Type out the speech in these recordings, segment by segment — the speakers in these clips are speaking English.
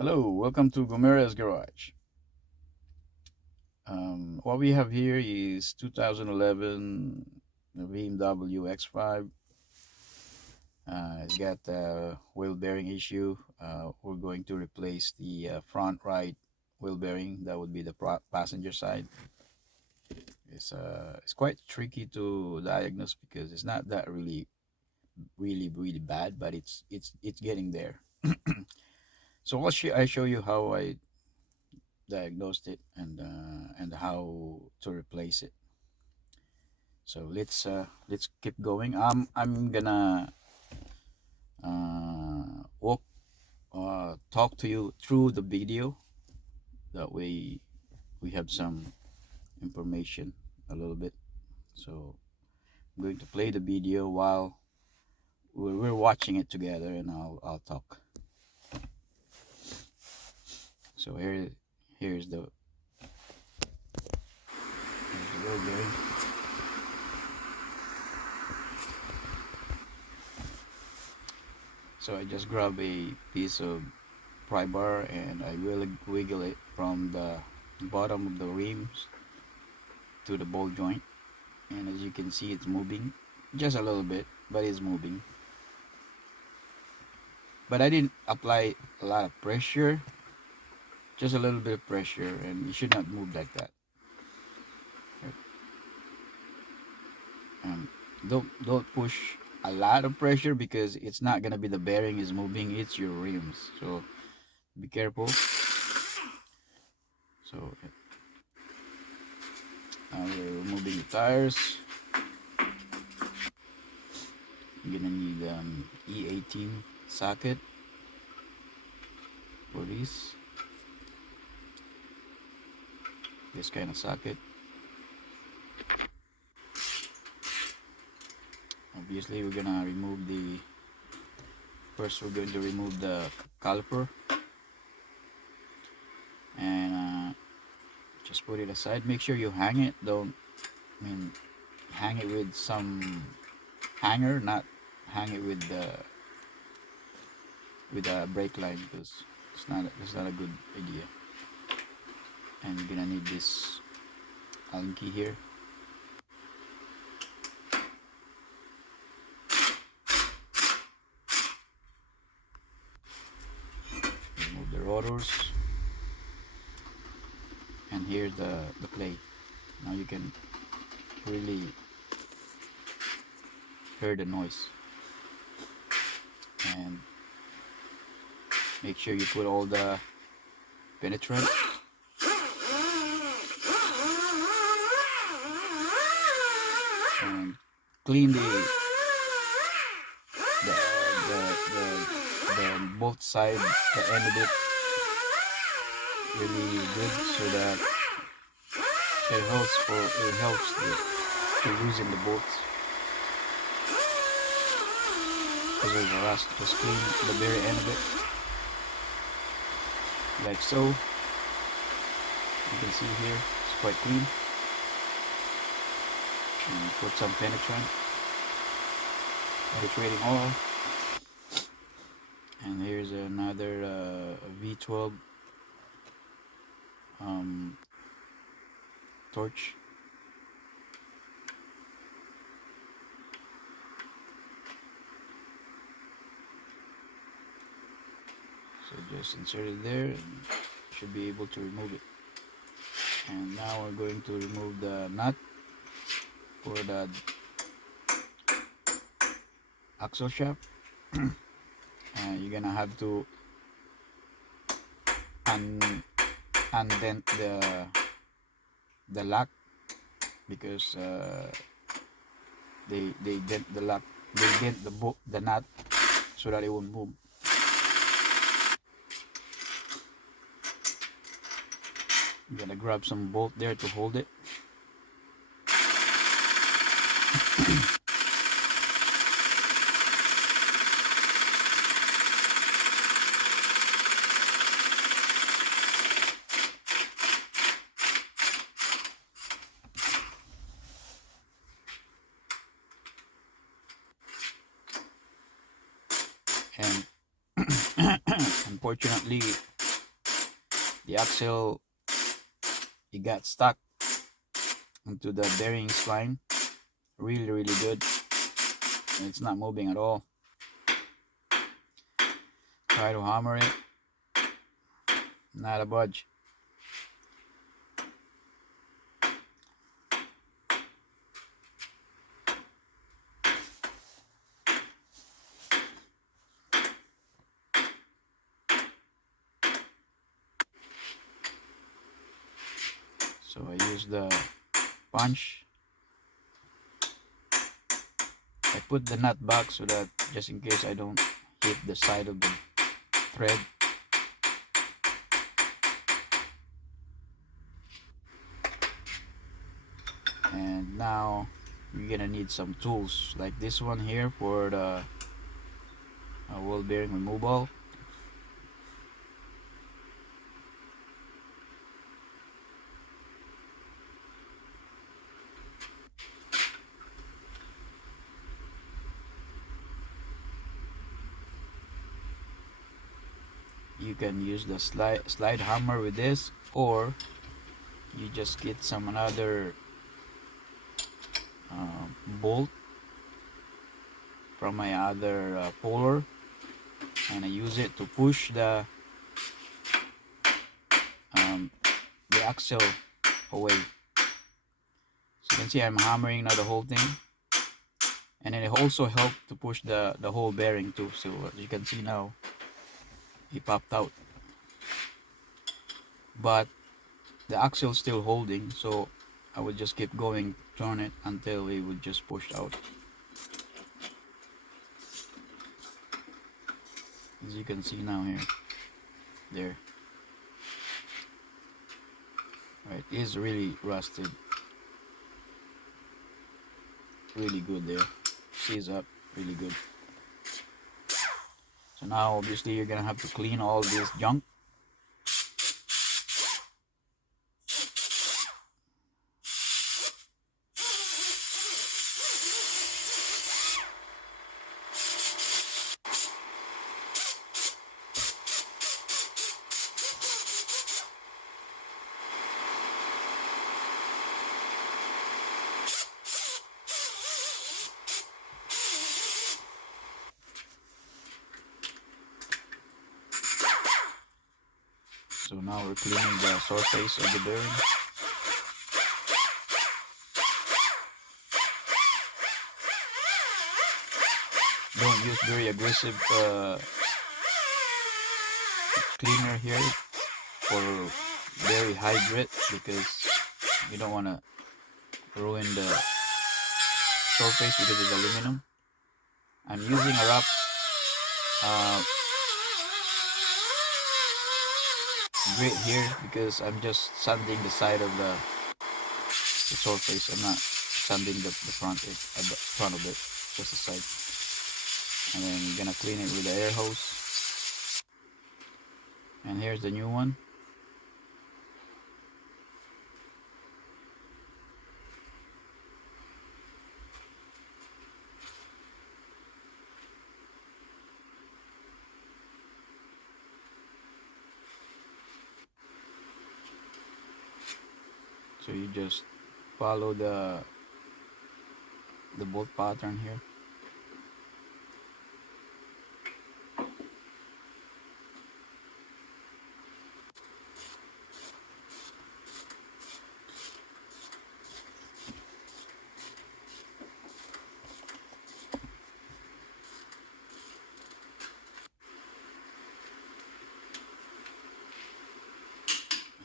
Hello, welcome to Gomera's Garage. What we have here is 2011 BMW X5. It's got a wheel bearing issue. We're going to replace the front right wheel bearing. That would be the passenger side. It's quite tricky to diagnose because it's not that really bad, but it's getting there. So I show you how I diagnosed it and how to replace it. So let's keep going. I'm gonna walk talk to you through the video. That way we have some information a little bit. So I'm going to play the video while we're watching it together, and I'll talk. So here's the wheel bearing. So I just grab a piece of pry bar and I will wiggle it from the bottom of the rims to the ball joint, and as you can see it's moving just a little bit, but it's moving. But I didn't apply a lot of pressure, just a little bit of pressure, and you should not move like that. Don't push a lot of pressure because it's not gonna be the bearing is moving, it's your rims, so be careful. So now we're removing the tires. You're gonna need E18 socket for this kind of socket. Obviously we're gonna remove the first we're going to remove the caliper and just put it aside. Make sure you hang it. Don't hang it with some hanger, not hang it with a brake line, because it's not a good idea. And you're gonna need this Allen key here. Remove the rotors, and here's the plate. Now you can really hear the noise, and make sure you put all the penetrant and clean the both sides, the end of it really good, so that it helps to loosen the bolts. Because there's a rust, just clean the very end of it like so. You can see here it's quite clean. And put some penetrating oil, and here's another V12 torch. So just insert it there and should be able to remove it. And now we're going to remove the nut for the axle shaft. And you're gonna have to undent the lock, because they dent the lock, they dent the nut so that it won't move. I'm gonna grab some bolt there to hold it. And unfortunately the axle, it got stuck into the bearing spline. Really good, and it's not moving at all. Try to hammer it, not a budge. So I use the punch. I put the nut back so that just in case I don't hit the side of the thread. And now you're gonna need some tools like this one here for the wheel bearing removal. You can use the slide hammer with this, or you just get some another bolt from my other puller, and I use it to push the axle away. So you can see I'm hammering now the whole thing, and then it also helped to push the whole bearing too. So as you can see now, it popped out, but the axle still holding, so I would just keep going, turn it until it would just push out. As you can see now here, there. Right, it is really rusted. Really good there. Sees up really good. So now obviously you're gonna have to clean all this junk. So now we're cleaning the surface of the bearing. Don't use very aggressive cleaner here for very high grit, because you don't want to ruin the surface because it's aluminum. I'm using a rough grit here because I'm just sanding the side of the surface. I'm not sanding the front of it, just the side. And then I'm gonna clean it with the air hose. And here's the new one. So you just follow the bolt pattern here.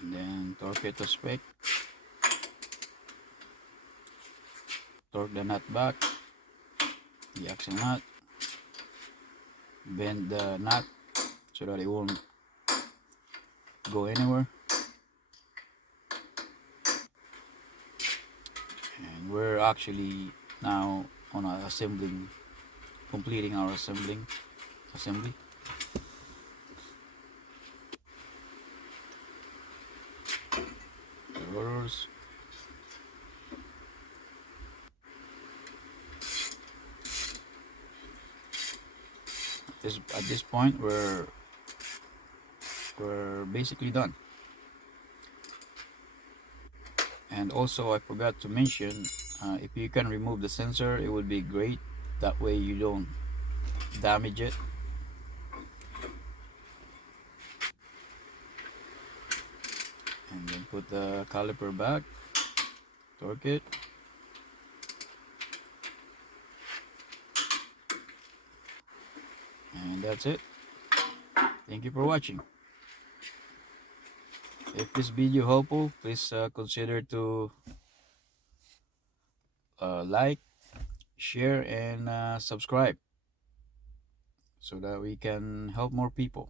And then torque it to spec. Torque the nut back, the axle nut, bend the nut so that it won't go anywhere. And we're actually now on our completing our assembly. The rotors. At this point we're basically done. And also I forgot to mention, if you can remove the sensor, it would be great. That way you don't damage it. And then put the caliper back, torque it, and that's it. Thank you for watching. If this video helpful, please consider to like, share, and subscribe so that we can help more people.